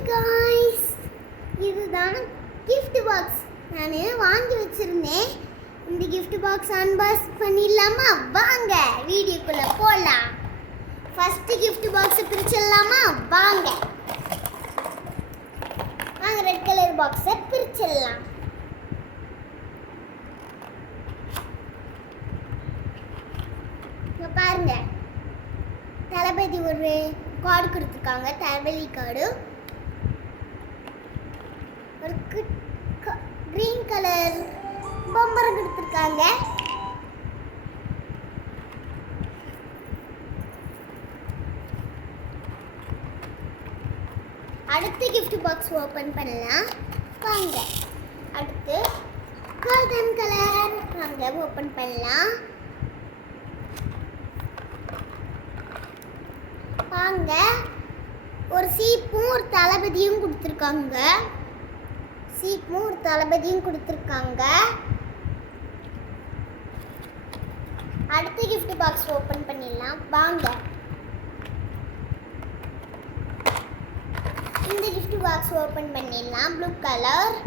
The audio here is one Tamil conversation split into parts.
ஹாய் காய்ஸ், இதுதான் gift பாக்ஸ். நான் வாங்கி வச்சிருந்தேன். இந்த gift பாக்ஸ் அன்பாக்ஸ் பண்ணிடலாமா? வாங்க வீடியோக்குள்ள போலாம். ஃபர்ஸ்ட் gift பாக்ஸ் பிரிச்சிடலாமா? வாங்க ரெட் கலர் பாக்ஸை பிரிச்சிடலாம். பாருங்க, தளபதி ஒரு கார்டு கொடுத்துருக்காங்க, தளபதி கார்டு. ஒரு கிரீன் கலர் பம்பரம் கொடுத்துருக்காங்க. அடுத்து gift பாக்ஸ் ஓபன் பண்ணலாம் வாங்க. அடுத்து கோல்டன் கலர் வாங்க ஓபன் பண்ணலாம் வாங்க. ஒரு சீப்பும் ஒரு தளபதியும் கொடுத்துருக்காங்க. சீப்பும் ஒரு தளபதியும் கொடுத்துருக்காங்க. அடுத்த gift பாக்ஸ் ஓபன் பண்ணிடலாம் வாங்க. இந்த gift பாக்ஸ் ஓபன் பண்ணிடலாம். Blue colour.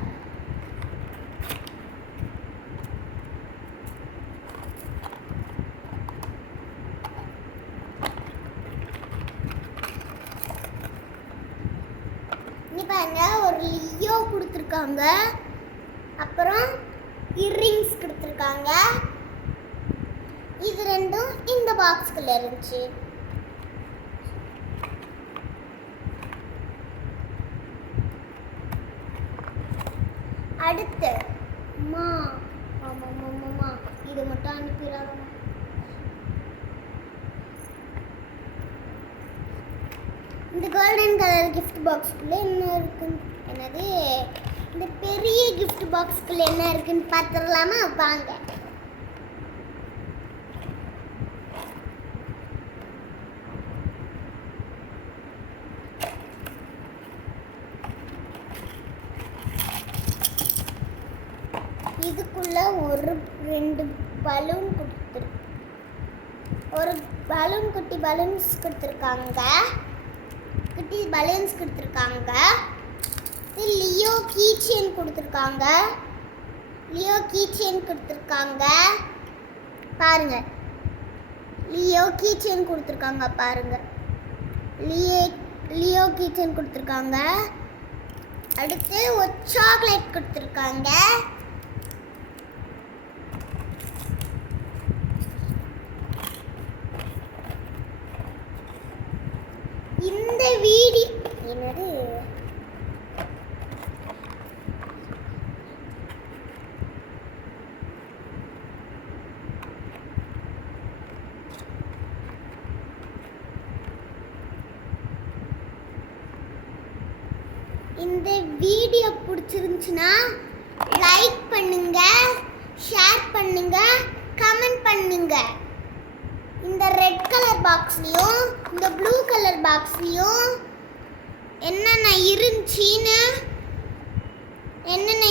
இங்க பாருங்க, ஒரு லியோ கொடுத்துருக்காங்க. அப்புறம் இயரிங்ஸ் கொடுத்துருக்காங்க. இது ரெண்டும் இந்த பாக்ஸ்குள்ள இருந்துச்சு. அடுத்து இது மட்டும் அனுப்பிடலாம். இந்த கோல்டன் கலர் gift பாக்ஸ்க்குள்ள என்ன இருக்குன்னு, என்னது இந்த பெரிய gift பாக்ஸ்க்குள்ள என்ன இருக்குன்னு பார்த்துடலாமா? வாங்க. இதுக்குள்ள ரெண்டு பலூன் குட்டி பலூன்ஸ் கொடுத்துருக்காங்க. லியோ கீ செயின் கொடுத்துருக்காங்க. பாருங்க, லியோ கீ செயின் கொடுத்துருக்காங்க. பாருங்க, லியோ கீ செயின் கொடுத்துருக்காங்க. அடுத்து ஒரு சாக்லேட் கொடுத்துருக்காங்க. இந்த வீடியோ என்னது, இந்த வீடியோ பிடிச்சிருந்துச்சுன்னா லைக் பண்ணுங்க, ஷேர் பண்ணுங்க, கமெண்ட் பண்ணுங்க. இந்த ரெட் கலர் பாக்ஸ்லயும் இந்த ப்ளூ கலர் பாக்ஸ்லயும் என்னென்ன இருந்துச்சுன்னு, என்னென்ன